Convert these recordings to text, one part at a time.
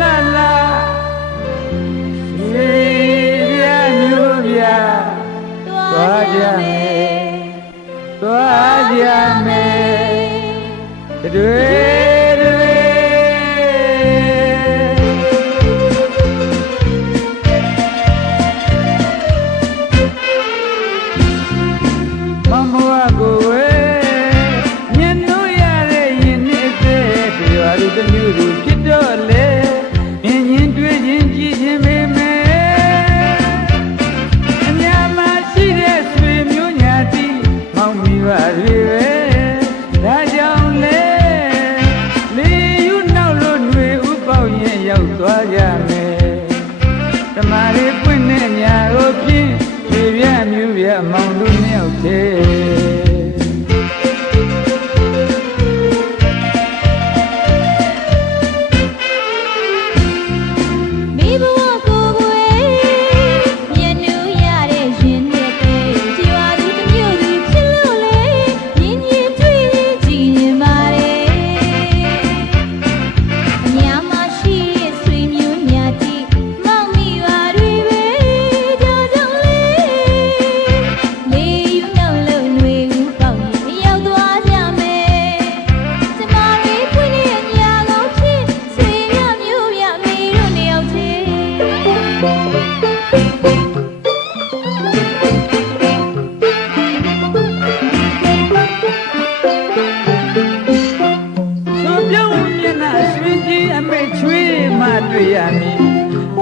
la la Sivya nyubya Twajame Dwe Mamua gowe Nyenu yare yinite Diwaru danyuru kidole Nyin dwe yinji jimeme Nyama shire swe myo nyati Maumi wariwe Dajaunle Li yu naulo nwe upao yin yau twajame Tamare pwene nyaro pin Sivya nyubya maundu nyauke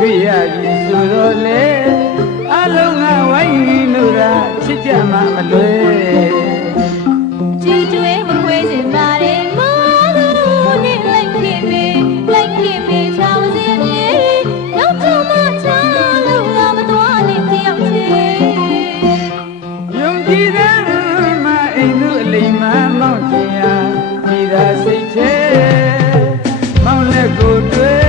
တွေ့ရပြီဆိုတော့လေအလုံးကဝိုင်းလို့သာချစ်ကြမှာမလွယ်ကြည်ကျွေးမခွေးစင်ပါတယ်မောလို့နဲ့လိုက်ခင်မေချောင်းစင်မြေနောက်ထမချာလို့ငါမတော်နဲ့တယောက်ချင်းယုံကြည်တဲ့မအိမ်သူအလိမ်မမောင်းချင်ရမိသားစိတ်ထဲမောင်းလက်ကိုတွေ့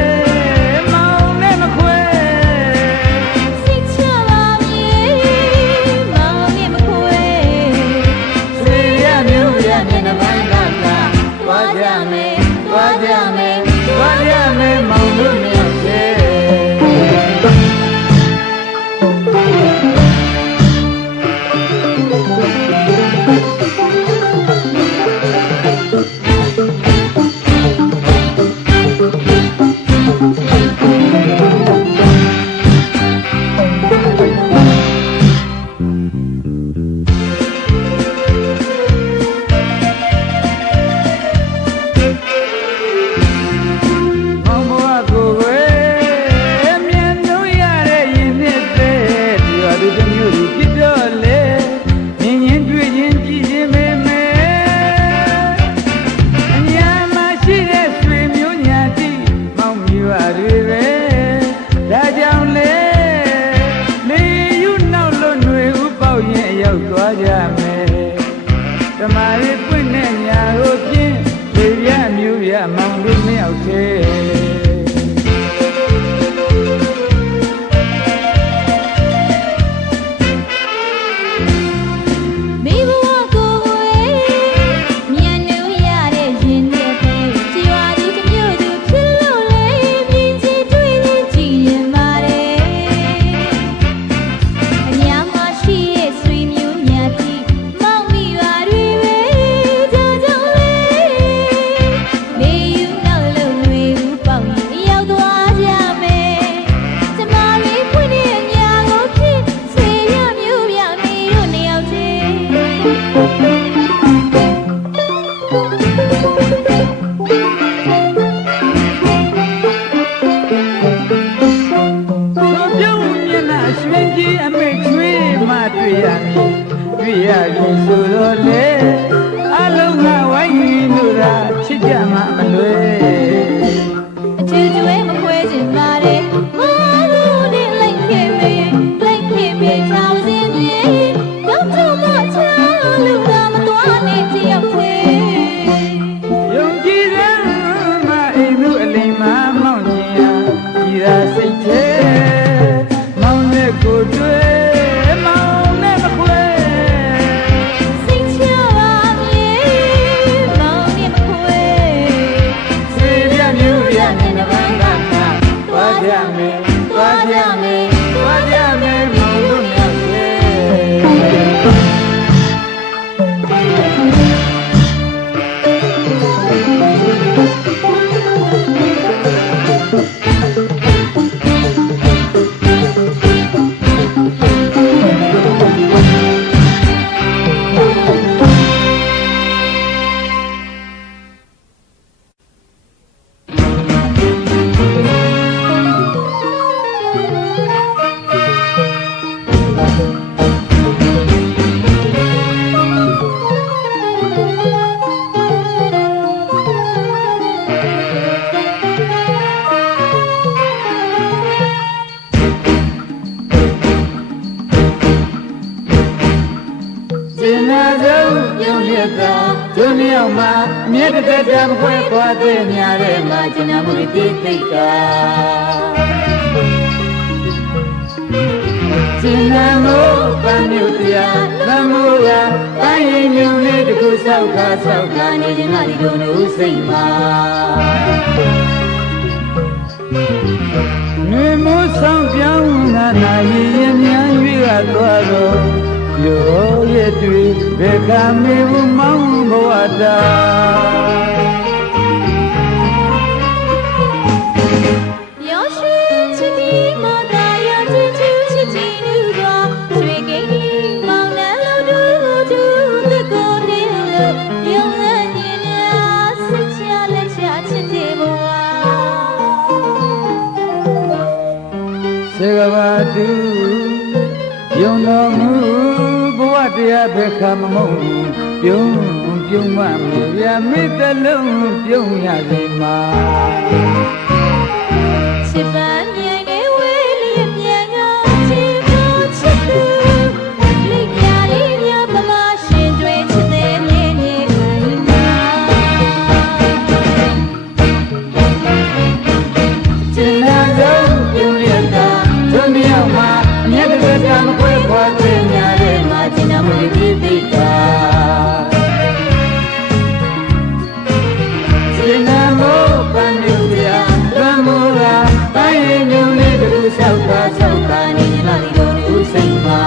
သွားကြမယ်ဓမ္မရေးပွင့်တဲ့ညာကိုပြင်းလေပြမျိုးပြမောင်တို့နှစ်ယောက်သေးတွေ့ရပြီဆိုတော့လေအလုံးကဝိုင်းလို့သာချစ်ကြမှာမလွယ်အချစ်ကျွေးမခွဲချင်ပါတယ်မောလို့နဲ့လိုက်ခင်မေချောင်းစင်မြေတော့ထမချာလို့ငါမတော်နဲ့တယောက်သေးယုံကြည်တဲ့မအိမ်သူအလိမ်မမောင်းချင်ရဒီသာစိတ်ထဲမောင်းတဲ့ကိုတွေ့ ကျင်နာဆုံးပြုံးရတာဒုနှစ်ယောက်မှာအမြဲတသက်တမ်းခွဲခွာတဲ့များတဲ့မှာကျင်နာမှုတွေတိတ်တိတ်တာကျင်နာမှုပန်းမျိုးတရားလမ်းမှုကပန်းရင်မြုံလေးတစ်ခုဆောက်ခါနေရင်ငါဒီလိုနိုးစိတ်မှာနေမိုးဆောင်ပြောင်းလာနာရင်မြန်၍ကသွားတော့ရောရဲ့တွေ့ဘယ်ကမေဝမောင်းဘဝတာရောရှိချစ်ဒီမသာရချစ်ချစ်ချစ်လူတော်ဆွေကိန်းဒီမောင်နှံလို့တူတကိုနေလို့ယုံရည်များစစ်ချလက်ချချစ်တဲ့ဘဝစေကဘာတူယုံတော်မူဘဝတရားဘယ်ခါမမုံပြုံးမမေရမိတလုံးပြုံးရစေမှာချစ်ပန်းမြိုင်နေဝေးလေးပြန်ကချစ်ဖို့ချစ်သူလေးပြလေးပြပမရှင်တွေချစ်တဲ့နေနေခိုင်မှာကျင်နာဆုံးပြုံးရတာဒုနှစ်ယောက်မှာအမြဲတမ်းတမ်းခွဲခွာတဲ့များတဲ့မှာကျင်နာမှုတွေတိတ်တိတ်တာကျင်နာမှုပန်းမျိုးတရားလွမ်းမှုကပန်းရင်မြုံလေးတစ်ခုဆောက်ခါနေရင်လာဒီလိုနိုးစိတ်မှာ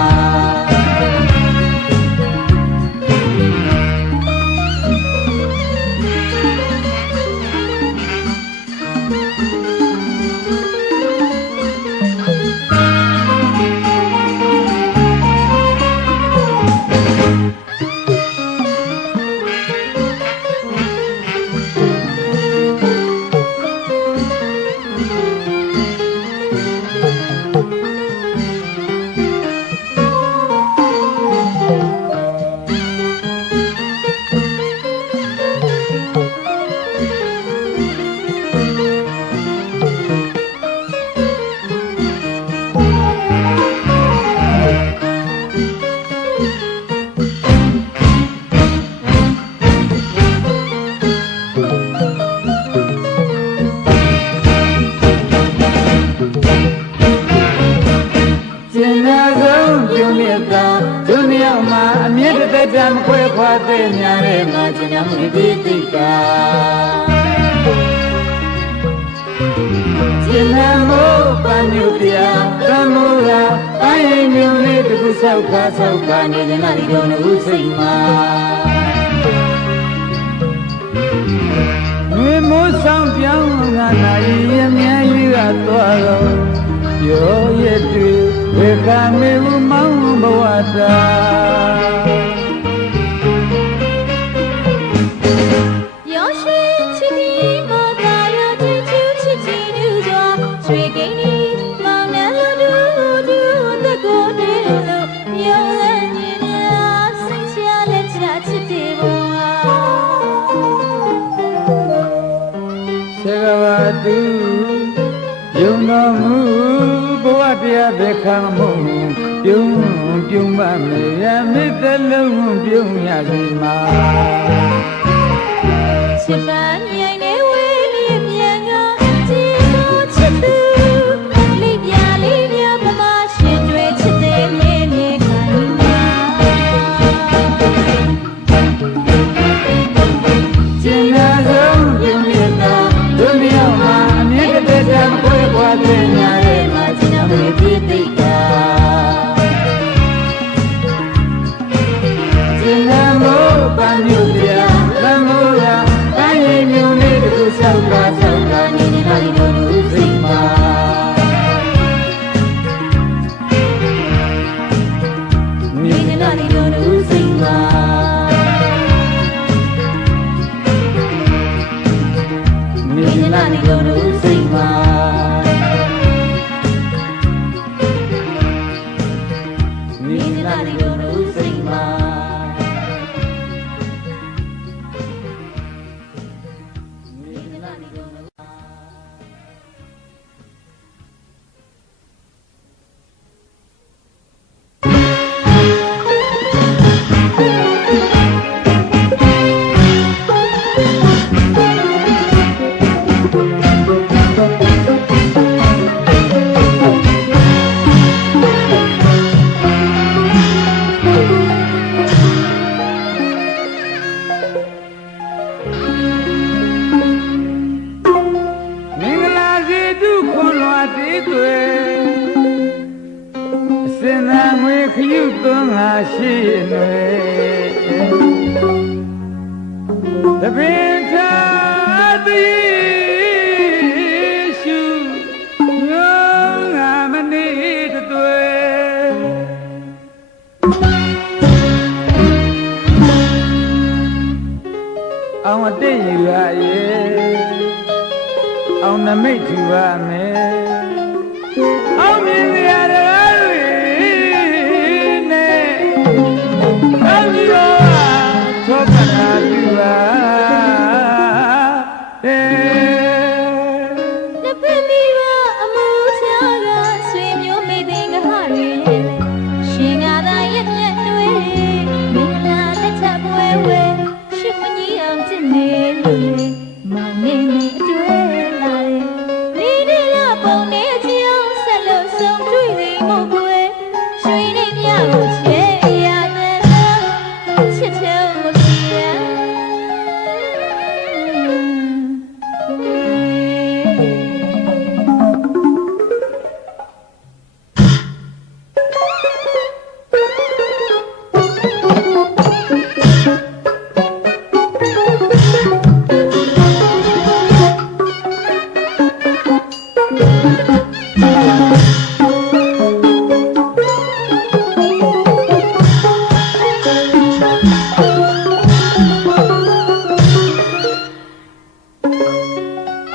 ဒုနှစ်ယောက်မှာအမြဲတသက်တမ်းခွဲခွာတဲ့များတဲ့မှာကျင်နာမှုတွေတိတ်တိတ်တာကျင်နာမှုပန်းမျိုးတရားသံမှုကပန်းရင်မြုံလေးတစ်ခုဆောက်ခါနေရင်လာဒီလိုနိုးစိတ်မှာမြေမိုးဆောင်ပြောင်းလာနာရင်မြန်၍ကသွားတော့ရောရဲ့တွေ့ဝေခမေဝမောင်းဘဝတာရောရှိချစ်ဒီမသာရချစ်ချစ်လူတော်ဆွေကိန်းဒီမောင်နှံလို့တူတကိုနေလို့ယုံရည်များစစ်ချလက်ချချစ်တဲ့ဘဝစေကဘာတူယုံတော်မူဘဝတရားဘယ်ခါမုံပြုံးမမေရမိတလုံးပြုံးရစေမှာချစ်ပန်းမြိုင်နေဝေးလေးပြန်ကချစ်ဖို့ချစ်သူလေးပြလေးပြပမရှင်တွေချစ်တဲ့နေနေခိုင်မှာကျင်နာဆုံးပြုံးရတာဒုနှစ်ယောက်မှာအမြဲတမ်းတမ်းခွဲခွာတဲ့များတဲ့မှာကျင်နာမှုတွေတိတ်တိတ်တာပန်းမျိုးတရားလမ်းမှုကပန်းရင်မြုံလေး ပင်သာတိရှုငေါငါမနေတွေ့အောင်အတိတ်ယူရရဲ့အောင်နမိတ်ထူပါမယ်အောင်မြင်ရတဲ့နဲ့အောင်ရောသောပနာပြုပါနှစ်ဖက်မိဘအမှုချာကဆွေမျိုးမိသိငါဟာတွေရှင်ကသာရက်မြတ်တွေမင်္ဂလာလက်ချက်ပွဲဝဲရှိမကြီးအောင်ကျင့်နေလို့မောင်နေနေအတွေ့လာတယ်ဒီနေ့ကပုံနေချီအောင်ဆက်လို့ဆုံးတွေ့နေမို့ကွယ်ရွှေနေမြကိုချဲရတယ်ချစ်ချေမပြေ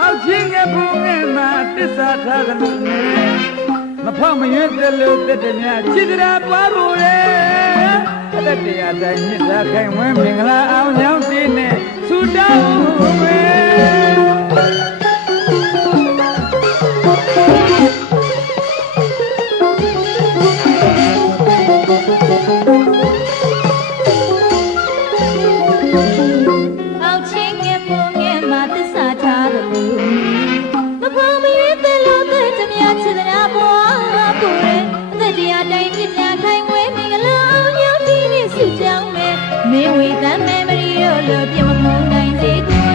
အောက်ချင်းကဘုံနဲ့မှာတစ္ဆာထားတယ်လို့မဖောက်မရွတ်တယ်လို့တက်တယ်များချစ်ကြပွားဖို့လေအသက်တရားတိုင်းမြစ်သာခိုင်ဝဲမင်္ဂလာအောင်ကြောင်းတင်းနဲ့ဆူတောင်းဝဲအောက်ချင်းကပုံငယ်မှာသစ္စာထားတယ်မဖော်မရွေးတယ်လို့တဲ့ကြမြချစ်တဲ့ဘွားကိုယ်အသက်တရားတိုင်းပြညာခိုင်ဝဲမင်္ဂလာအောင်ရောက်ဒီနေ့စုကြောင်းမယ်မင်းဝေသမ်းမယ်မရီရောလို့ပြမမုန်းနိုင်စေကွယ်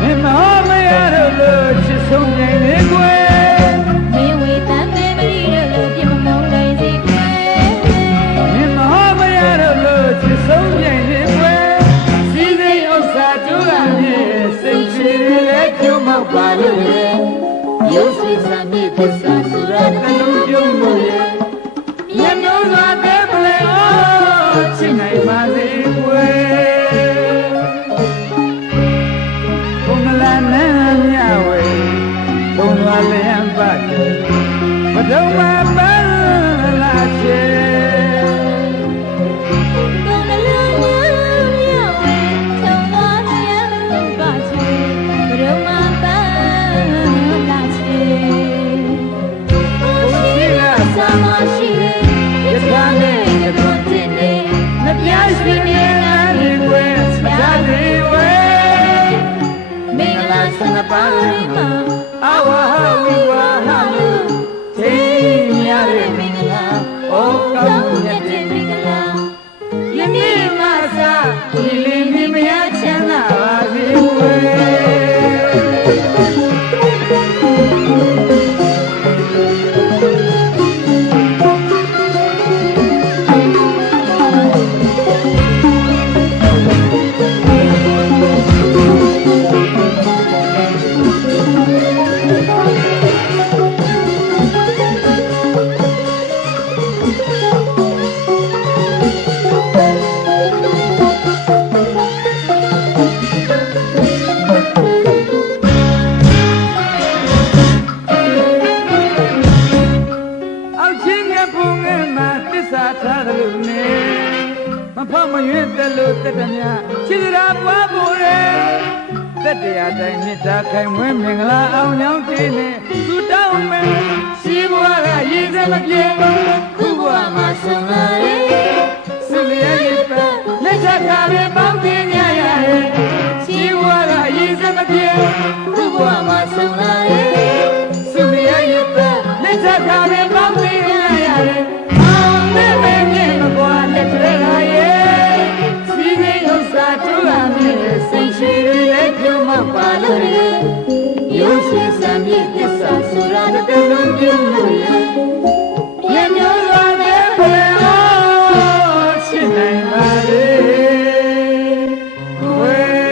မင်းမဟောမရတော့လို့ချစ်ဆုံးနိုင်လေကွယ်မင်းဝေသမ်းမယ်မရီရောလို့ပြမမုန်းနိုင်စေကွယ်မင်းမဟောမရတော့လို့ချစ်ဆုံးနိုင်လေကွယ်စီစိတ်ဥစ္စာတို့ကမြဲစိတ်ချီလည်းကျုံမောက်ပါလို့လေရုပ်စိတ်စံမြစ်သစ္စာဆိုရတဲ့လုံးကျုံလို့ရဲ့မြတ်မျိုးစွာတဲ့ပလေအောချစ်နိုင်ပါစေကွယ်ဘုံလာနန်းမြဝဲဘုံလာလျံပတ်မတုံးမပန်းလာချေပုံနလန်းမြောက်ဝဲထုံသွားချင်ပါချေဘရုံမပန်းလာချေရှိကသာမရှိရထားနဲ့တော့တင်နေမပြတ်ရှိနေလားဒီကွယ်မကြသေးဝဲမင်္ဂလာစနပါမှာအဝဟဝိဝဟလူသိမြရတဲ့မင်္ဂလာဩကောင်းမြတ်တဲ့မင်္ဂလာယနေ့မှစဒီလေးမြမရချမ်းသာပါစေကွအောက်ချင်းကဘုံငယ်မှာတစ္ဆာထားတယ်လို့နေမဖောက်မရွတ်တယ်လို့တက်တယ်များချစ်ကြပွားဖို့လေသက်တရားတိုင်းမြစ်တာခိုင်ဝဲမင်္ဂလာအောင်ကြောင်းတင်းနဲ့သူတောင်းမယ်ရှိဘွားကရည်စက်မပြေခုဘွားမှာဆွန်လာရဲ့ဆုလျက်ရပါလက်ချကားပဲပေါင်းတင်ရရဲ့ရှိဘွားကရည်စက်မပြေခုဘွားမှာဆွန်လာရဲ့ဆုလျက်ရပါလက်ချကားပဲပေါင်းတင်ရရဲ့အောင်မဲ့မဲ့မြင်မကွာလက်ထရရဲ့စီးစိမ်ဥစ္စာတို့ကမြင်စိတ်ရှိလည်းကျုံမောက်ပါလို့ရုပ်ရှိစံမြစ်သစ္စာဆိုရတဲ့လုံးကျုံလို့ရဲ့ပြည့်မျိုးစွာနဲ့ဘယ်လိုရှိနိုင်ပါလဲဝေ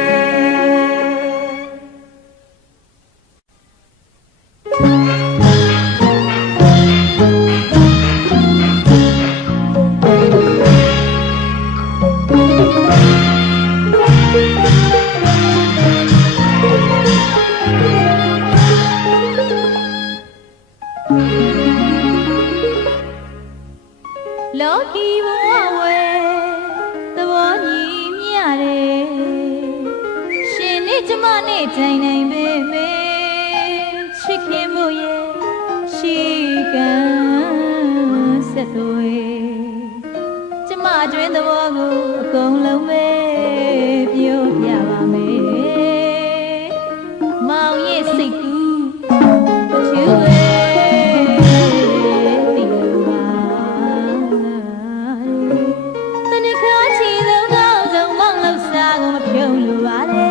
မနဲ့တိုင်းနိုင်ပေမေချစ်ခင်မှုရဲ့ရှိကံဆက်သွေးကျမအတွင်းသဘောကိုအကုန်လုံးပဲပြောပြပါမယ်မောင်ရဲ့စိတ်ကူးချူဝဲတိလိုပါတနခါချီလုံးကောင်းဆုံးမောင်လောက်စားကိုမဖြုံးလိုပါလေ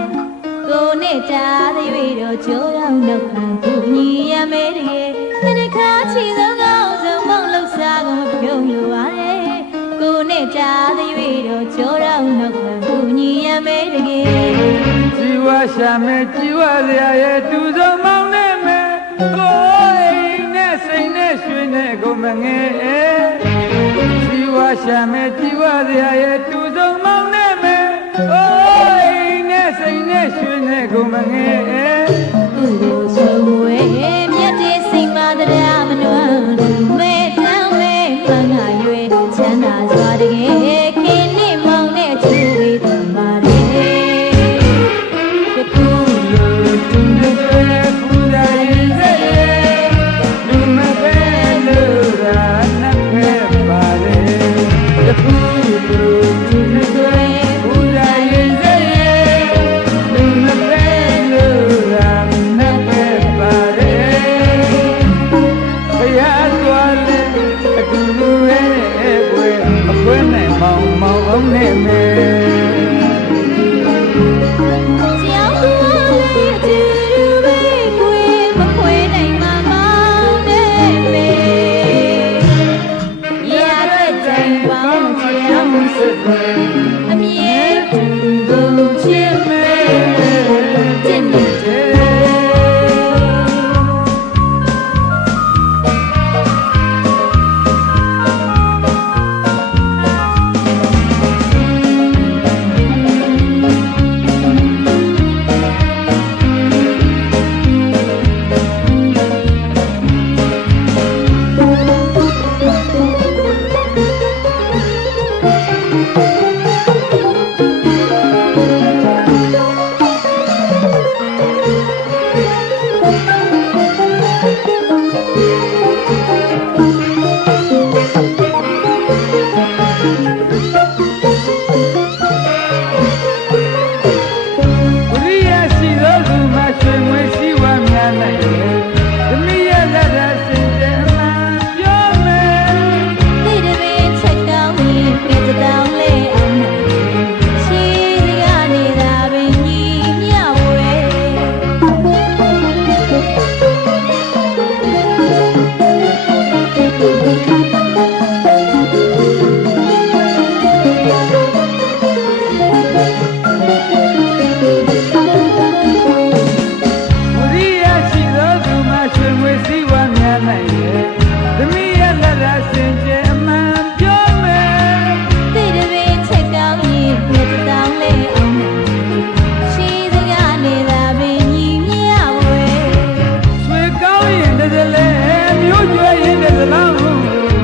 ကိုနဲ့တာသေး၍တော့ကြိုးရောက်နောက်ခံကူညီရမယ်တကယ်တနခါချီလုံးကောင်းဆုံးမောင်လောက်စားကိုမဖြုံးလိုပါလေကိုနဲ့တာသေး၍တော့ကြိုးရောက်နောက်ခံကူညီရမယ်တကယ်ជីវရှာမယ်ជីវစရာရဲ့တူဆုံးမောင်းနေမယ်ကိုအိမ်နဲ့စိတ်နဲ့ရွှေနဲ့ကိုမငယ်ជីវရှာမယ်ជីវစရာရဲ့တူဆုံးမောင်းနေမယ်ကိုအိမ်နဲ့စိတ်နဲ့ရွှေနဲ့ကိုမငယ်ကုသိုလ်ဆုံးဝဲမြတ်တဲ့စိတ်ပါတရားမနှွမ်းမဲတမ်းမဲမှန်ငါရွယ်ချမ်းသာစွာတကယ်ခင်နဲ့မောင်နဲ့ချူပြီးတမ်းပါတယ်တကူလိုတူနေတဲ့ပူဇာရင်စေလူမပဲလို့ရာနှစ်ဖက်ပါတယ်တကူလိုတူနေတဲ့ပူဇာရင်စေလူမပဲလို့ရာနှစ်ဖက်ပါတယ်ဘုရားတော်လည်းအတူတူရဲ့ကွယ်အခွင့်နဲ့မောင်မောင်အောင်နေမယ်ကြောက်လို့လည်းအတူတူပဲကိုယ်မခွေနိုင်မှမောင်းနေမေရတဲ့ချိန်ပေါင်းကြောက်စစ်ပဲအမြဲတူကုန်ချင်မယ်ချင်မယ်ဝိရိယရှိသောသူမှရွှေငွေရှိဝါများနိုင်တယ်သမီးရဲ့လက်ရစင်ကြယ်မှန်ပြောမယ် သိတဲ့ပင်ချက်ကောင်းရင်ပြည့်တောင်းလဲအောင်မယ်ရှိစကားနေတာပင်ညီမျှဝဲဝိရိယရှိသောသူမှရွှေငွေရှိဝါများနိုင်တယ်သမီးရဲ့လက်ရစင်ကြယ်မှန်ပြောမယ် သိတဲ့ပင်ချက်ကောင်းရင်ပြည့်တောင်းလဲအောင်မယ်ရှိစကားနေတာပင်ညီမျှဝဲ ရွှေကောင်းရင်တည်းလေမျိုးကျွဲရင်တည်းလားဟု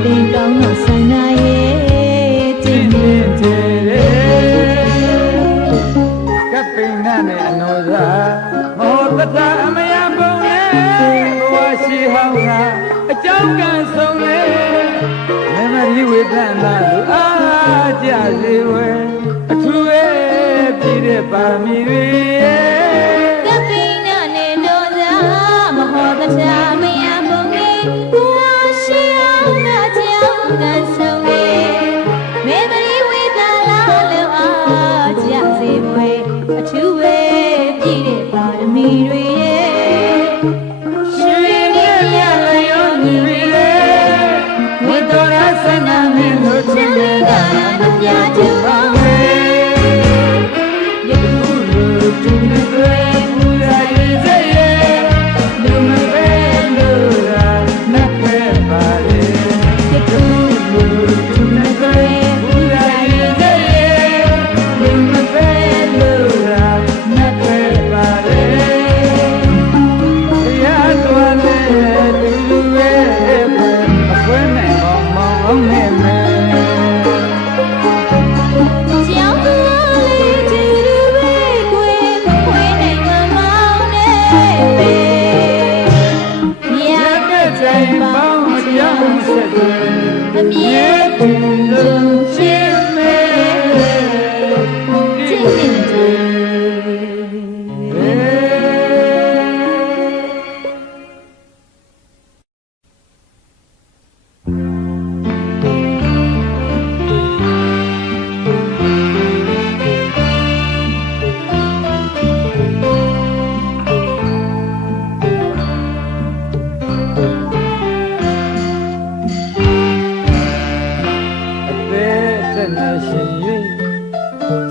လင်းကောင်းတော့ဆန္ဒရဲ့တည်နေတယ် ကပိဏနဲ့အနောဇာမောတတအမယပုံနဲ့ဘဝရှိဟောင်းကအကြောင်းကံဆုံးလေမမရိဝေဒနာလူအားကြစေဝဲအထူးရဲ့ပြည်တဲ့ပါမီတွေ ကပိနနဲ့တော့သာမဟောတချာမယဘုံကြီးဘူရှိအောင်ကကြောင်းကဆုံးလေမေတ္တိဝိသလာလောအားကြစေဘွယ်အထူးပဲပြည့်တဲ့ပါရမီတွေရဲ့ရှင်ရဲ့မြတ်လျောညီတွေလေဝိတော်ရဆန္ဒမင်းတို့ချစ်တဲ့ကရပြချူပါမယ်ယခုလိုတူတွေပူဇာရေးစေလူမပဲလို့ရာနှစ်ဖက်ပါလေယခုလိုတူတွေပူဇာရေးစေလူမပဲလို့ရာနှစ်ဖက်ပါလေဘုရားတော်လည်းတူတူရဲ့အခွင့်နဲ့မောင်မောင်အောင်နေမယ်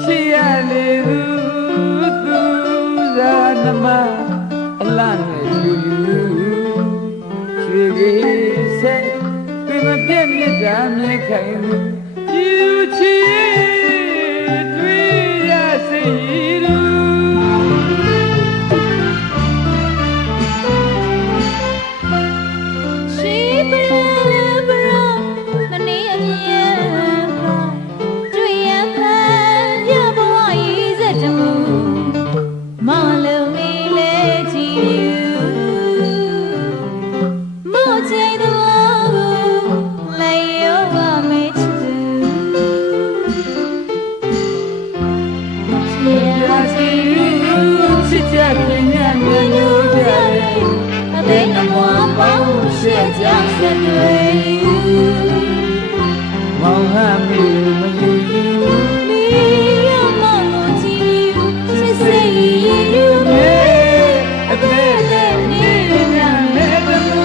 ချစ်ရလေသူသာနမအလားနဲ့ယူရွှေကြီးဆက်ပြမပြည့်မြတ်တာမြဲခိုင်ယူချစ်တွေ့ရစေရူမောင်ဟမီမယူမီရမောင်ကိုကြည့်ချစ်စိတ်ယူမေအသေးသေးနေရမယ်တမူ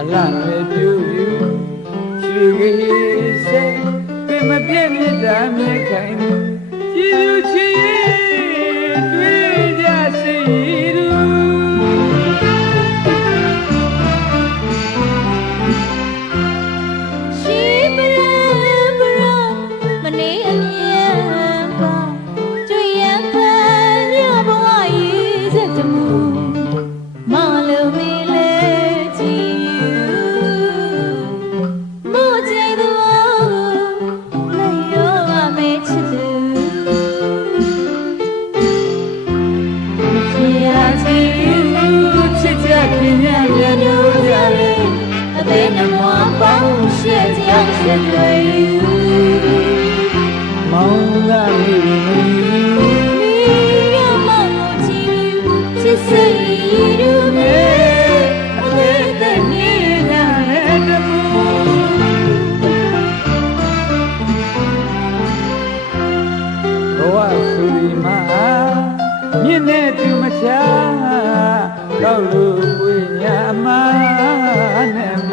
အလားနဲ့ပြူယူရွှေကြီးဆက်ပြမပြည့်မြတ်တာမြဲခိုင်ကြည်လူချီတွေ့ကြစေရူရှိပရပရမနေအမြဲပါတွေ့ရခံရဘဝရေးစက်တမူမလုံးမီမောင်လာမီမီရမောင်ကိုကြည့်ချစ်စိတ်ယူမေအသေးသေးနေရတဲ့တမူဘဝဆူဒီမှာမြင့်တဲ့သူမချာကောက်လို့ပွေညာမနဲ့မ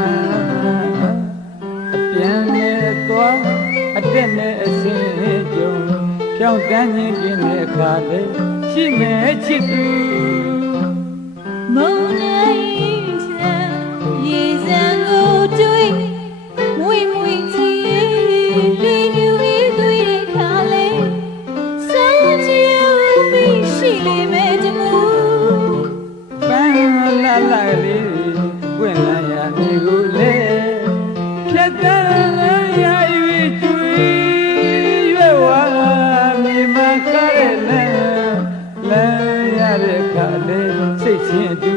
ပြန်နေသွားအတက်နဲ့အစင်းကြုံဖြောင်းတန်းခြင်းပြင်းတဲ့အခါလေရှိမဲ့ချစ်သူမုန်းနိုင်ချင်ရေစံကိုတွေ့မွေမွေကြည့်လေးမြူလေးတွေ့တဲ့ခါလေစောင်းချင်ပြီးရှိလေမဲ့တမူပန်းလာလာလေးပွင့်လာရနေကိုလေဖြတ်တန်းရ၍တွေ့ရွယ်ဝါမြေမှာခါတဲ့လမ်းရတဲ့ခါလေစိတ်ချင်းတူ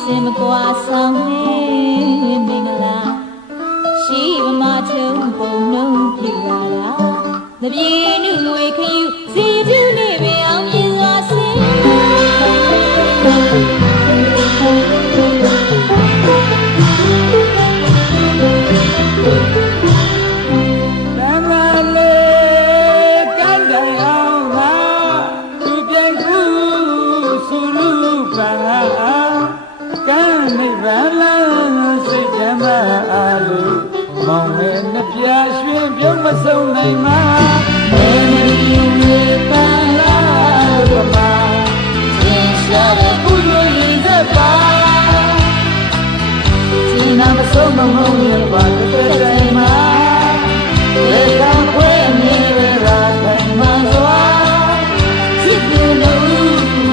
စင်မကွာဆောင်နေမင်္ဂလာရှိဗမာချုံပုံလုံးပြရတာတပြေနုငွေခယူစီပြူနေပင်အောင်ပြစွာဆင်းမောင်နဲ့နှစ်ပြားရွှင်ပြုံးမဆုံးနိုင်မှာနေနေနေပန်းလာကမှာသင်ရှာတဲ့ကုလိုရည်သက်ပါဒီနာမဆုံးမမုန်းရပါတဲ့တိုင်မှာလေကံခွဲနေရတာခိုင်မှန်စွာချစ်သူလို့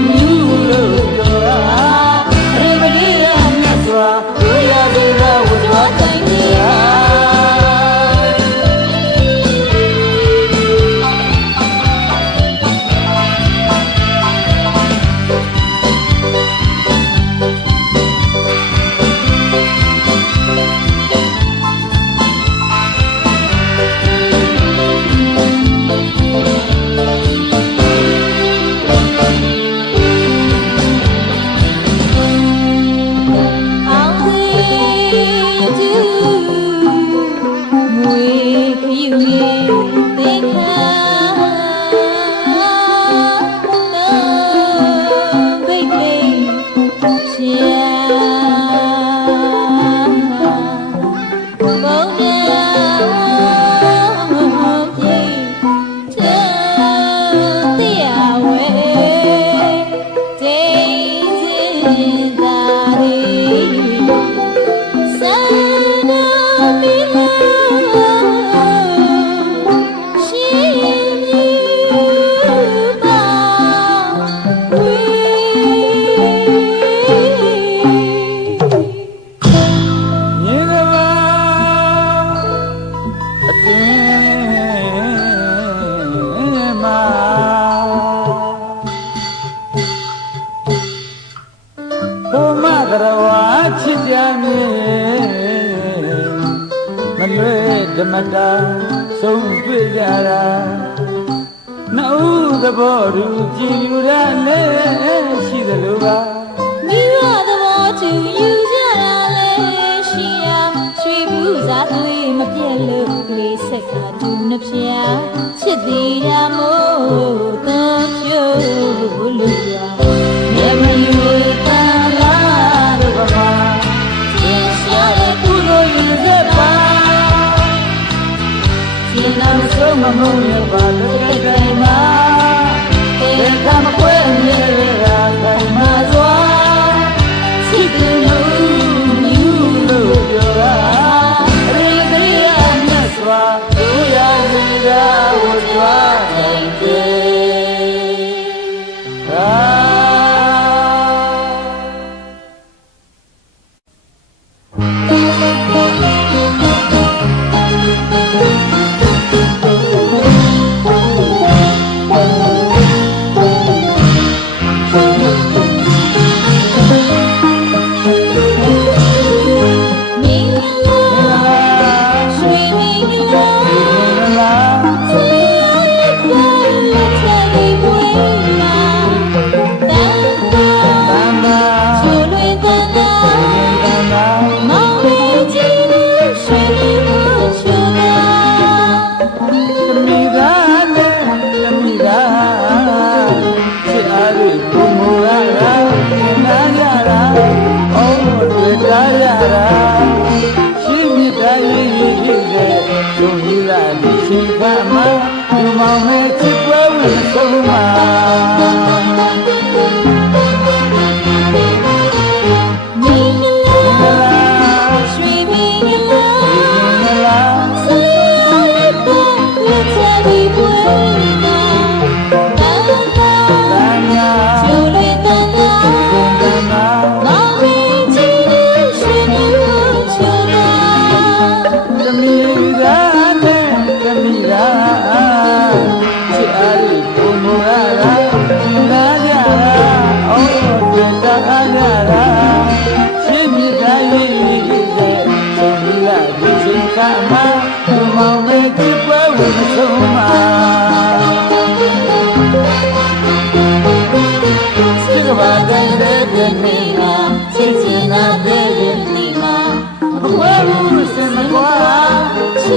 မြူလို့ပြောတာရေမကြီးရမြတ်စွာသူရသေးတာဝတ်တော်တိုင်နေရဓမ္မတာဆုံးတွေ့ကြတာနှုတ်သဘောတူကြည်ယူရလဲရှိသလိုပါမိဘသဘောတူယူကြတာလဲရှိရာရွှေဘူးစားသွေးမပြည့်လို့ကလေးဆက်ကတူနှပြချစ်သေးတာမို့တော့ဖြိုးလို့ရမြမယူတန်လာတော့ပါသင်ရှာတဲ့ကုလိုရည်သက်ပါဒီနာမဆုံးမမုန်းရပါတဲ့တိုင်မှာတေကမကွဲနေရတာခိုင်မှစွာချစ်သူလို့မြူလို့ပြောတာရေကလေးအမြတ်စွာသူရစီတာဝတ်သွားနိုင်တယ်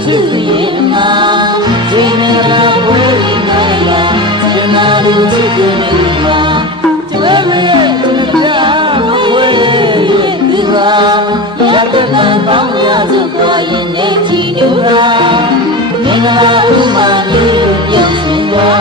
သူရဲ့မှာရှင်မလာပွဲရင်တော့လာရှင်နာလူချစ်သူမှာကျွဲရဲ့သူများမခွေရဲ့သူဟာရတဲ့တန်ပေါင်းရစုကိုရင်နေချီနူဟာမင်္ဂလာဥမာလေးပြုံးရှင်ပါ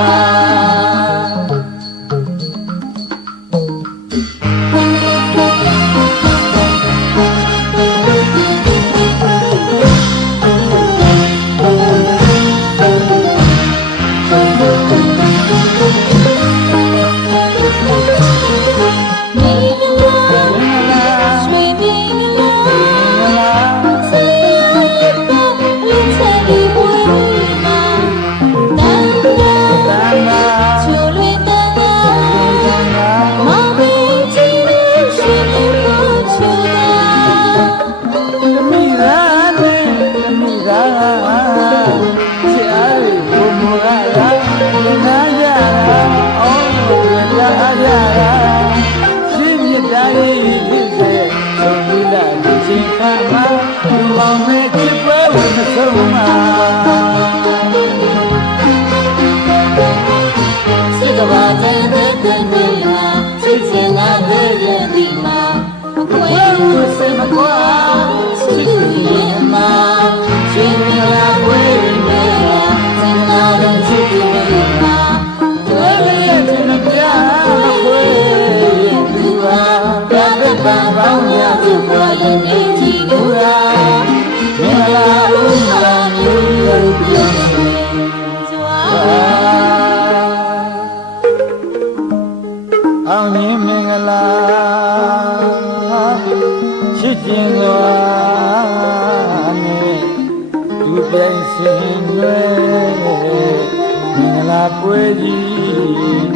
ပွဲကြီး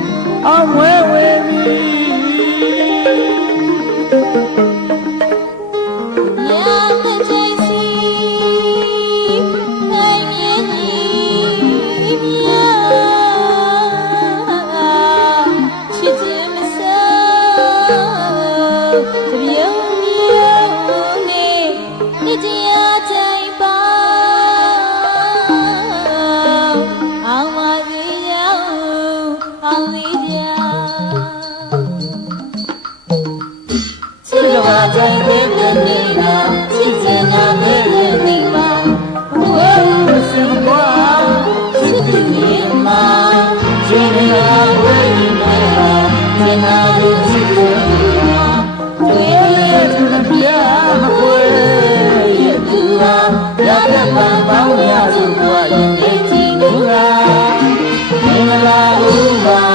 အောင်ဝဲဝဲပြီရာတချီစီနိုင်မြည်ကြီးမြာချစ်ခြင်းမစိုးတပြုံးပြုံးနေနေ့တရားတိုင်းပါအောင်ပါစေအောင်လေးပြချစ်တော်အတိုင်းပဲနေတာချစ်ချင်တာပဲနေမှာဘဝကိုစင်ကွာချစ်သူရဲ့မှာရှင်နာဝေးနေတာရှင်နာကိုချစ်သူမှာတွေ့ရတဲ့ပြာမခွေရဲ့သူဟာရတဲ့ပန်းပေါင်းရစုဘဝရဲ့နေချီလို့လားမင်္ဂလာဥပါ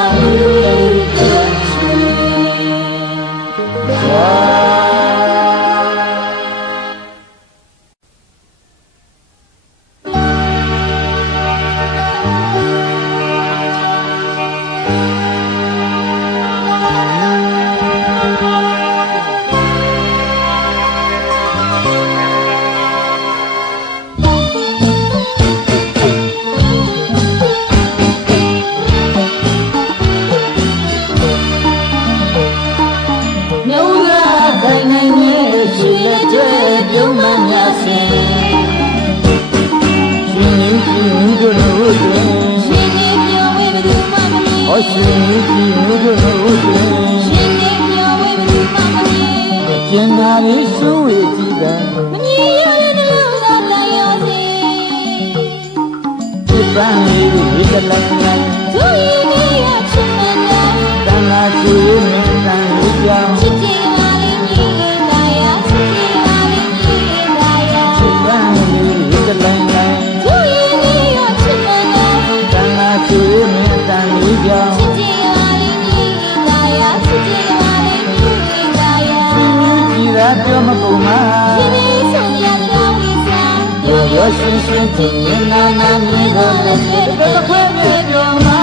ကျင်နာရီစုဝေကြည်တယ်မမြင်ရတဲ့နှလုံးသားတရားစီဒီပန်းလေးဒီတလန်းလန်းသူရဲ့နေရချစ်မလားတန်လာချီမင်းတန်လေးကြောင့်ချစ်ကြည်ပါလိမ့်မည်တရားချစ်ကြည်ပါလိမ့်မည်တရားဒီပန်းလေးဒီတလန်းလန်းသူရဲ့နေရချစ်မလားတန်လာချီမင်းတန်လေးကြောင့်ချစ်ကြည်ပါလိမ့်မည်တရားချစ်ကြည်ပါလိမ့်မည်တရားပြောမကုန်ပါဒီနေ့ဆုံးရတဲ့ဝိစာရောရောရှင်းရှင်းသိနေနာနာမြေကိုလက်ဆွဲတစ်ခွဲမြေပြောမှာ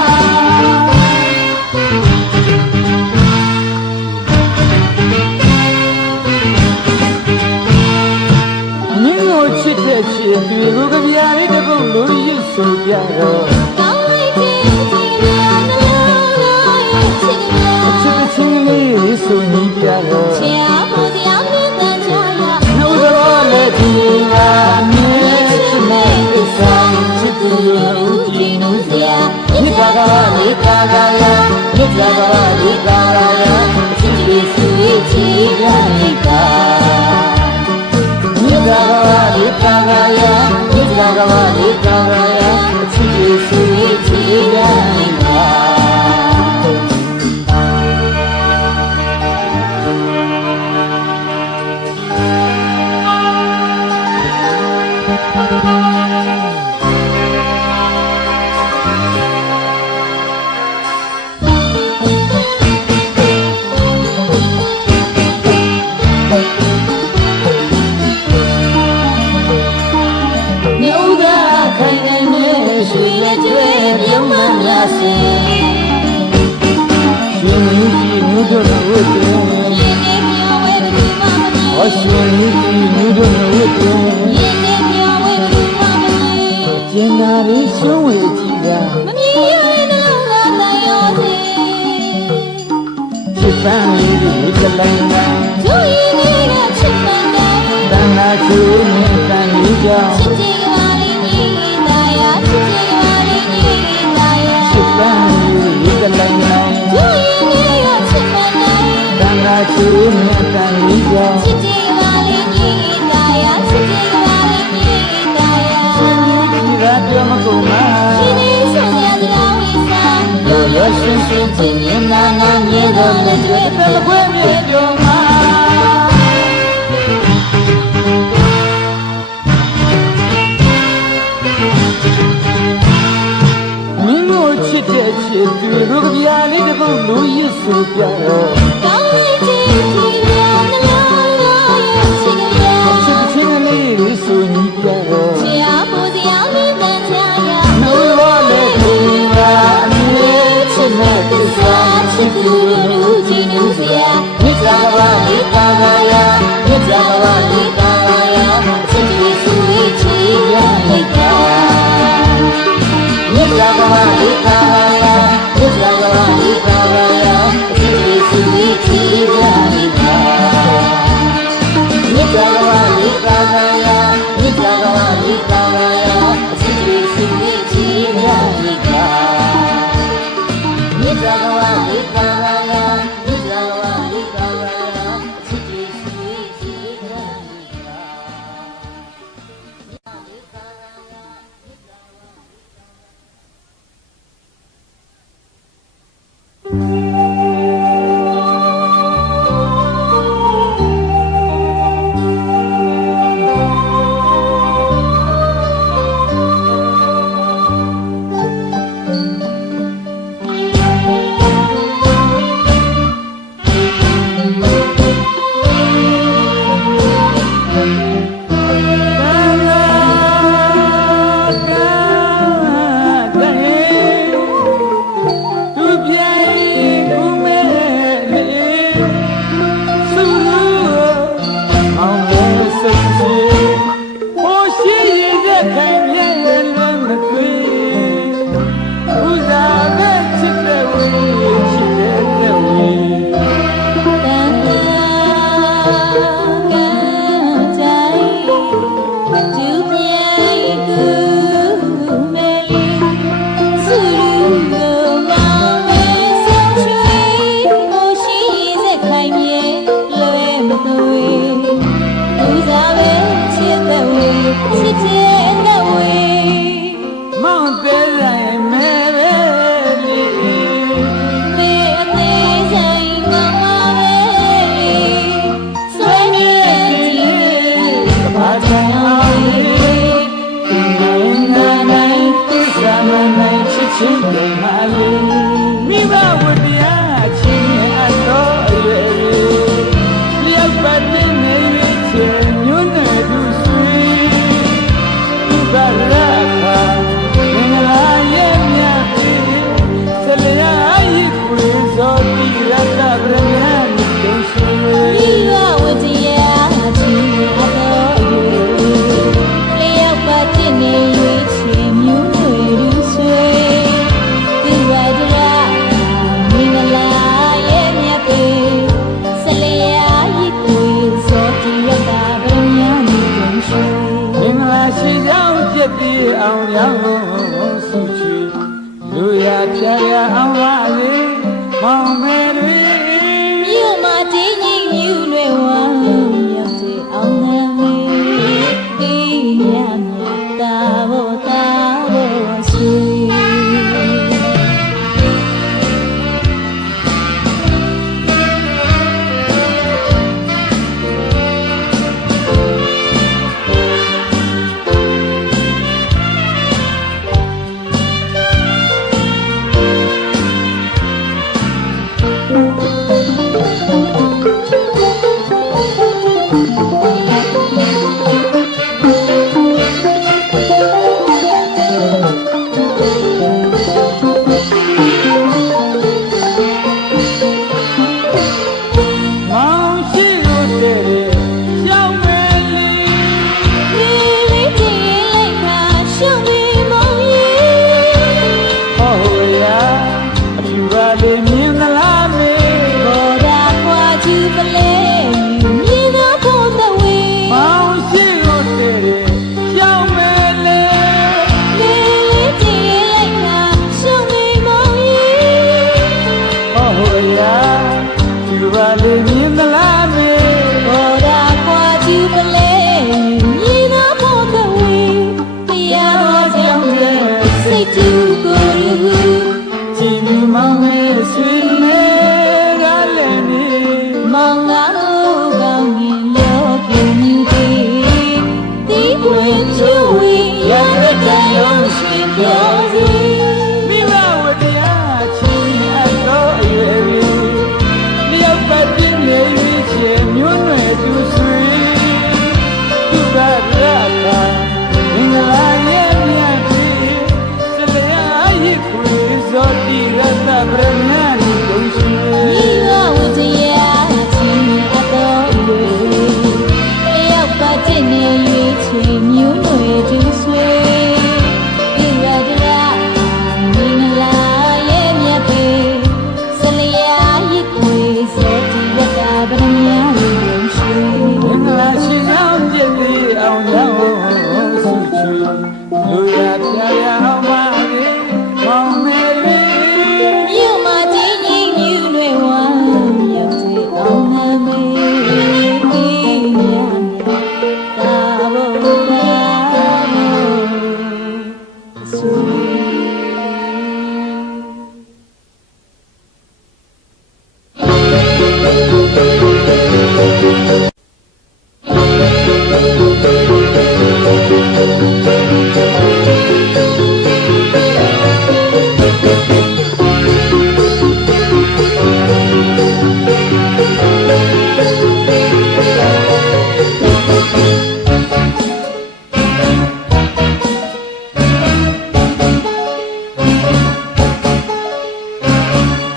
မင်းတို့ချစ်တဲ့ချစ်တွေကိုကြပြားလေးတစ်ပုတ်လို့ရစ်ဆိုကြတော့ကောင်းလိုက်တဲ့ချစ်များနော်ချစ်များချစ်ချင်းလေးဆိုနေကြတော့ချစ်အောင်တရားမြတ်တန်ချာရနှုတ်တော်လည်းဒီပါမြဲချစ်မဲ့ ဇဂဝဒီကာရယချစ်ချစ်ဆွေးချီရနိကာနိဇဂဝဒီကာရယနိဇဂဝဒီကာရယချစ်ချစ်ဆွေးချီရနိကာရှင်မီကြီးနုဒုနဝတ္တေ ရင်နဲ့ပြောဝဲဘယ်သူမှမသိ ဟောရှင်မီကြီးနုဒုနဝတ္တေ ရင်နဲ့ပြောဝဲဘယ်သူမှမသိ ကျင်နာရီရှုံးဝေကြည်တာ မမြင်ရတဲ့နှလုံးသားတန်ရောစီ ချစ်ပန်းလေးဒီကလိုင်းတိုင်း သူရင်လေးကချစ်မှန်တယ် တဏ္ဍာချူမြင့်တန်ကြီးကြောင့် ချစ်ချင်ကပါလေးညီတာယာချစ်ချင်ကပါလေးညီတာယာ ချစ်ပန်းလေးဒီကလိုင်းတိုင်း သူရင်လေးကချစ်မှန်တယ် တဏ္ဍာချူမြင့်တန်ကြီးကြောင့် ချစ်ချင်ကပါလေးညီတာယာချစ်ချင်ကပါလေးညီတာယာ ဒီကပြောမကုန်မှာ ဒီနေ့ဆုံးရတဲ့ဝိစာ ရောရောရှင်းရှင်းချင်းမြင်နာနာမြင်တော့လက်တွေတစ်ခွဲမြေပြောမှာမင်းတို့ချစ်တဲ့ချစ်တွေတို့ကြပြားလေးတစ်ပုတ်လူရစ်ဆိုပြတော့ ကောင်းလိုက်ခြင်းဒီများနှလုံးသားရဲ့ချစ်ကလေး ချစ်ချင်းလေးတွေဆိုညီပြတော့ ချစ်အားပူစရာမင်းတန်ချာယာ နှုတ်ရောလေးခင်ဗျာအမြဲချစ်မဲ့သစ္စာ ချစ်သူတို့လူချင်းလူစရာ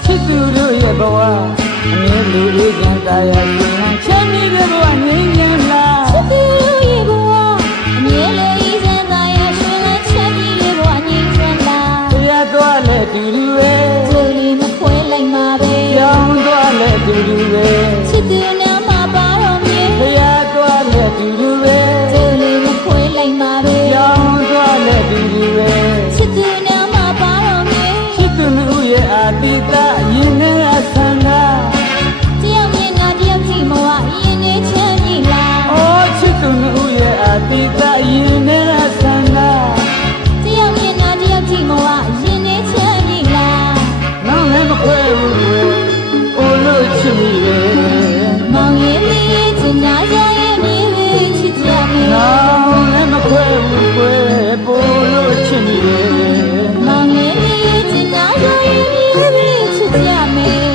ချစ်သူတို့ရဲ့ဘဝအမြဲလူအေးချမ်းသာယာရှင်လန်းချမ်းမြေတဲ့ဘဝငြိမ်းချမ်းလား ချစ်သူတို့ရဲ့ဘဝအမြဲလိုအေးချမ်းသာယာရှင်လန်းချမ်းမြေတဲ့ဘဝငြိမ်းချမ်းလား တရားသွားလဲတူတူပဲ ကျိုးလေးမခွဲလိုက်မှာပဲ ကြောင်းသွားလဲတူတူပဲ ချစ်သူနာမပါတော်မြေ တရားသွားလဲတူတူပဲ ကျိုးလေးမခွဲလိုက်မှာပဲ ကြောင်းသွားလဲတူတူပဲ ချစ်သူနာမပါတော်မြေ ချစ်သူတို့ရဲ့အာတိတရင်နဲ့အဆန္ဒ တယောက်မြင်တာတယောက်ကြည့်မဝရင်နေချမ်းမြေလား အော်ချစ်သူတို့ရဲ့အာတိတရင်နဲ့အဆန္ဒ တယောက်မြင်တာတယောက်ကြည့်မဝရင်နေချမ်းမြေလား နောက်လည်းမခွဲဘူးကွယ်အိုလို့ချစ်မိရဲ့ မောင်ရဲ့မြေချင်နာကြရဲ့မြေပဲချစ်ကြမယ် နောက်လည်းမခွဲဘူးကွယ်ပိုလို့ချစ်မိရဲ့ မောင်ရဲ့မြေချင်နာကြရဲ့မြေပဲချစ်ကြမယ်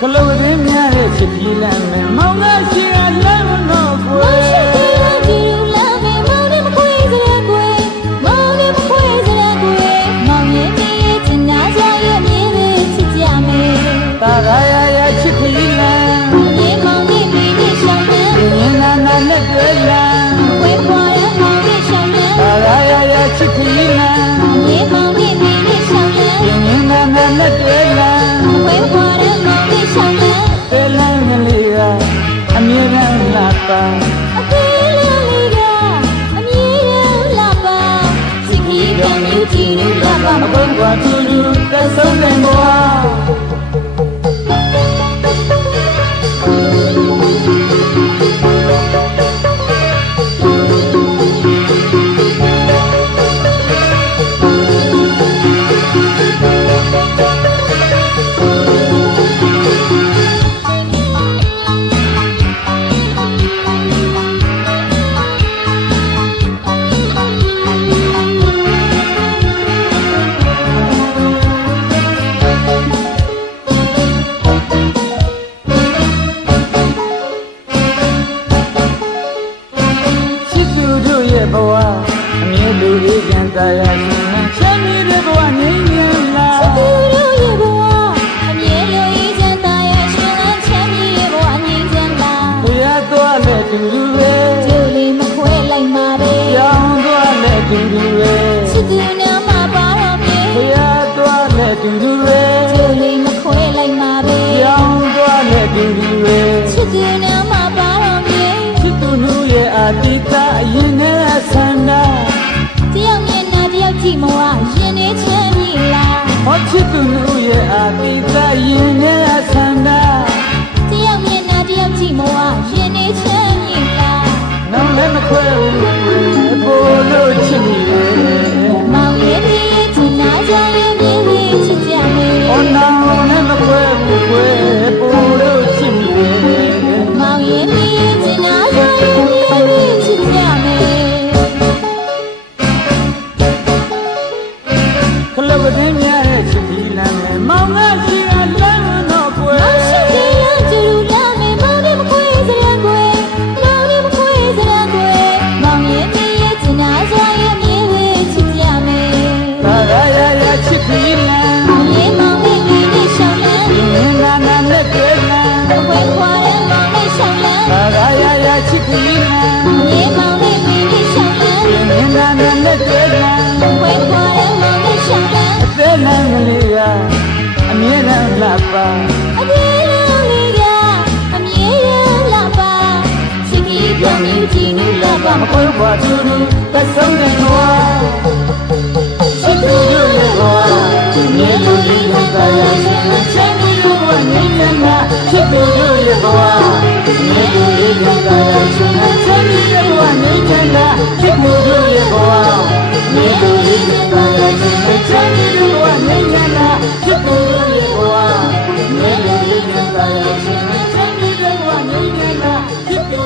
ခလုတ်ရင်းများတဲ့ချစ်ပြီးလမ်းမယ်မောင်ကရှိရလမ်းမတော့ကွ မော ယ် င်ရှိတဲ့လမ်းကြီးလာမယ်မောင်နဲ့မခွေစရကွယ်မောင်နဲ့မခွေစရကွယ်မောင်ရဲ့မြေချင်နာကြရဲ့မြေပဲချစ်ကြမယ် တာရာရာချစ်ပြီးလမ်း မြေမောင်နဲ့မြေနဲ့ရှောင်းတယ် မြင်နာနာနဲ့တွေ့လမ်း ဝဲပွားတဲ့မောင်နဲ့ရှောင်းတယ် တာရာချစ်ပြီးလမ်း မြေမောင်နဲ့မြေနဲ့ရှောင်းတယ် မြင်နာနာနဲ့တွေ့လမ်း ဝဲပွားတဲ့မောင်နဲ့ရှောင်းတယ် တွေ့လမ်းကလေးကအမြဲတမ်းလာပါ အသေးလေးကအမြဲတမ်းလာပါစိတ်ကြီးကမြူကြည့်လို့လာပါမ အဘွားတူတူသက်ဆုံးတဲ့ဘဝ ချစ်သူတို့ရဲ့ဘဝအမြဲလူအေးချမ်းသာယာရှင်လန်းချမ်းမြေတဲ့ဘဝငြိမ်းချမ်းလား သူတို့ရဲ့ဘဝအမြဲလိုအေးချမ်းသာယာရှင်လန်းချမ်းမြေရဲ့ဘဝငြိမ်းချမ်းလား တရားသွားလဲတူတူပဲ ကျိုးလေးမခွဲလိုက်မှာပဲ ကြောင်းသွားလဲတူတူပဲ ချစ်သူနာမပါတော်မြေ တရားသွားလဲတူတူပဲ ကျိုးလေးမခွဲလိုက်မှာပဲ ကြောင်းသွားလဲတူတူပဲ ချစ်သူနာမပါတော်မြေ ချစ်သူတို့ရဲ့အာတိတရင်နဲ့အဆန္ဒ တယောက်မြင်တာတယောက်ကြည့်မဝရင်နေချမ်းမြေလား ဟောချစ်သူတို့ရဲ့အာတိတရင်နဲ့အဆန္ဒ တယောက်မြင်တာတယောက်ကြည့်မဝရင်နေချမ်းမြေလား နောက်လည်းမခွဲဘူးပိုလို့ချစ်မိရဲ့ မောင်ရဲ့မြေချင်နာကြရဲ့မြေပဲချစ်ကြမယ် ။အော်နောင်လည်းမခွဲဘူးခွဲပိုလို့ချစ်မိရဲ့ မောင်ရဲ့မြေချင်နာကြရဲ့မြေပဲချစ်ကြမယ် ။ခလုတ်ရင်းများတဲ့ချစ်ပြီးလမ်းမယ်မောင်ကရှိရလမ်းမတော့ကွယ် မောင်ရှိတဲ့လမ်းကြီးလာမယ်မောင်နဲ့မခွေစရကွယ်မောင်နဲ့မခွေစရကွယ်မောင်ရဲ့မြေချင်နာကြရဲ့မြေပဲချစ်ကြမယ် ။သာရာချစ်ပြီးလမ်း မြေမောင်နဲ့မြေနဲ့ရှောင်းလန်း မြင်နာနာနဲ့တွေ့လမ်း ဝဲခွာတဲ့မောင်နဲ့ရှောင်းလန်း သာရာချစ်ပြီးလမ်း မြေမောင်နဲ့မြေနဲ့ရှောင်းလန်း မြင်နာနာနဲ့တွေ့လမ်း ဝဲခွာတဲ့မောင်နဲ့ရှောင်းလန်း အသက်လမ်းကလေးကအမြဲတမ်းလာပါ အပြေးလေးကအမြဲတမ်းလာပါစိတ်ကြီးကမြူကြည့်လို့လာပါ မခွဲပါတူတူသက်ဆုံးတဲ့ဘဝချစ်သူတို့ရဲ့ဘဝမြေလူကြီးနဲ့သာယာရှင်လန်းချမ်းမြေတဲ့ဘဝငြိမ်းချမ်းလားချစ်သူတို့ရဲ့ဘဝမြေလူကြီးနဲ့သာယာရှင်လန်းချမ်းမြေတဲ့ဘဝငြိမ်းချမ်းလားချစ်သူတို့ရဲ့ဘဝမြေလူကြီးနဲ့သာယာရှင်လန်းချမ်းမြေတဲ့ဘဝငြိမ်းချမ်းလားချစ်သူတို့ရဲ့ဘဝမြေလူကြီးနဲ့သာယာရှင်လန်းချမ်းမြေတဲ့ဘဝငြိမ်းချမ်းလားချစ်သူ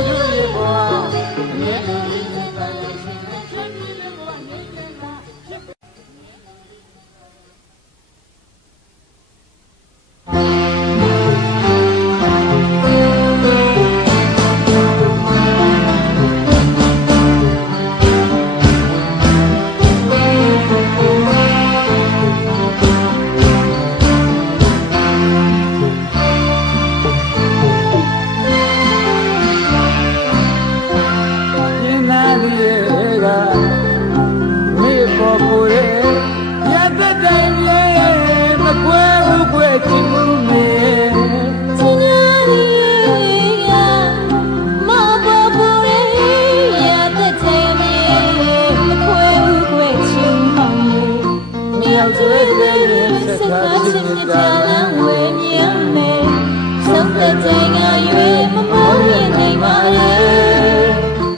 ချိန်ကရွေးမမောရင်နိုင်ပါလေ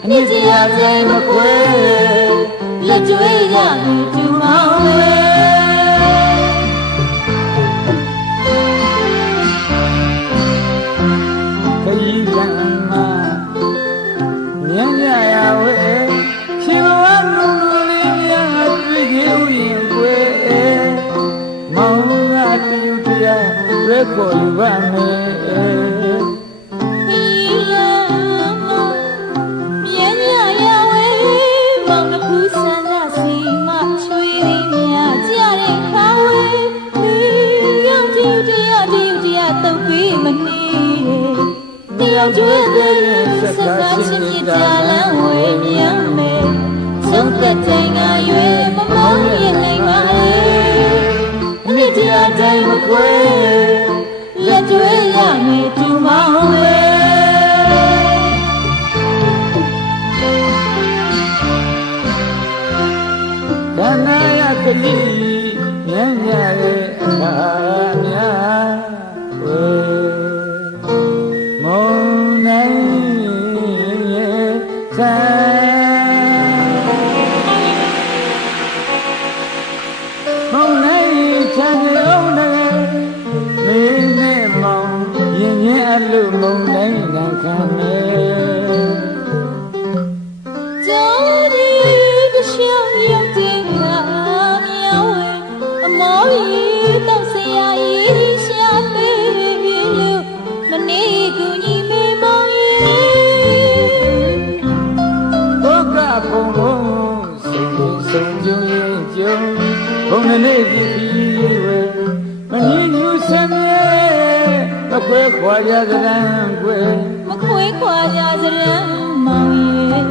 အနှစ်တရာချိန်မခွဲလက်ကျွေးရသူတူမောင်းလေခရီးကံမှာမြန်းကြရဝဲရှင်ဘဝလူလူလေးများတွေ့ကြဥယျင်ကွယ်မောင်ကတူတရားရဲခေါ်ယူပါမယ်ကျွေးတဲ့ဆက်စားချင်းမြကြလန်းဝေးမြန်မယ်ဆုံးသက်ချိန်ကရွေးမမောင်းရင်နိုင်ပါလေအနှစ်တရာတိုင်းမခွဲလက်ကျွေးရမယ်တူမောင်းလေဒါနာရကလေးမြန်းကြရဲ့အခါများဝေမောင်နိုင်ချမ်းအောင်နဲ့မင်းနဲ့မောင်ရင်ရင်အလူမုံနိုင်ကခံနေကြောင်းဒီကရှောင်းရောက်တဲ့ကမြောင်းအမောကြီးတောက်စရာကြီးရှာပေးလို့မနေကူညီမေမောင်ရဲ့ဘုကဘုံဘုံဆုံးကြုံရင်ကြုံဘုံနဲ့ကြည့်ပြီးဝဲမငြင်းညူဆမ်းမြဲမခွဲခွာကြသရံကွယ်မခွဲခွာကြသရံမောင်ရဲ့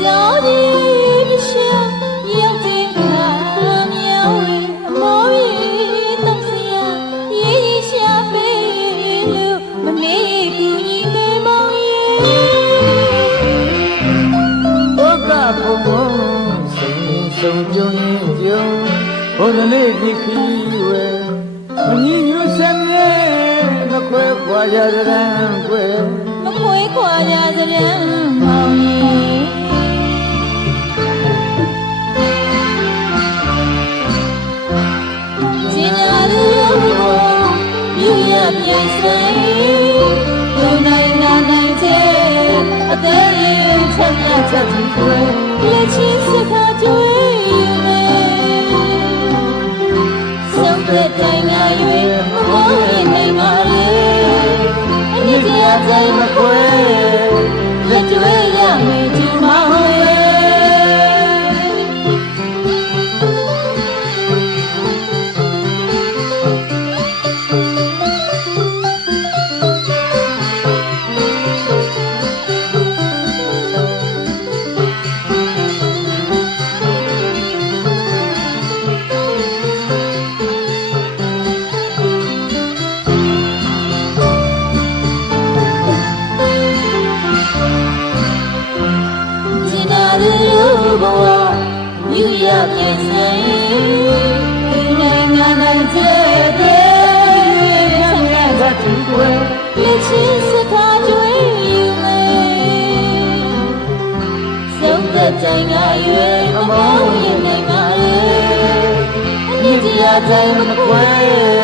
ကြောင်းဒီရှောင်းရောက်တဲ့ခါမြောင်းအမောကြီးတောက်စရာရေးရှာပေးလို့မနေကူညီမေမောင်ရဲ့ဘုကဘုံဘုံဆုံးကြုံရင်ကြုံဘုံနဲ့ကြည့်ပြီးဝဲမငြင်းညူဆမ်းမြဲမခွဲခွာကြသရံကွယ်မခွဲခွာကြသရံမောင်ရဲ့ကျင်နာလူမြူရပြိုင်ဆိုင်လူနိုင်နာနိုင်တဲ့အသေးလေးချက်မြတ်ချက်သူကွယ်လက်ချင်းစကားကြွေးမယ်ဆုံးသက်တိုင်းကရွေးမမောရင်နိုင်ပါလေအနှစ်တရာတိုင်းမခွဲလက်ကျွေးရမယ်ဒီမောင်ရဲ့ဘဝမြူရပြည့်စုံနိုင်ငံနိုင်တဲ့ဆံရတဲ့သူကွယ်လက်ချင်းစကားကြွေးယူမယ်ဆုံးသက်တိုင်းကရွေးမမောရင်နိုင်ပါလေအနှစ်တရာတိုင်းမခွဲ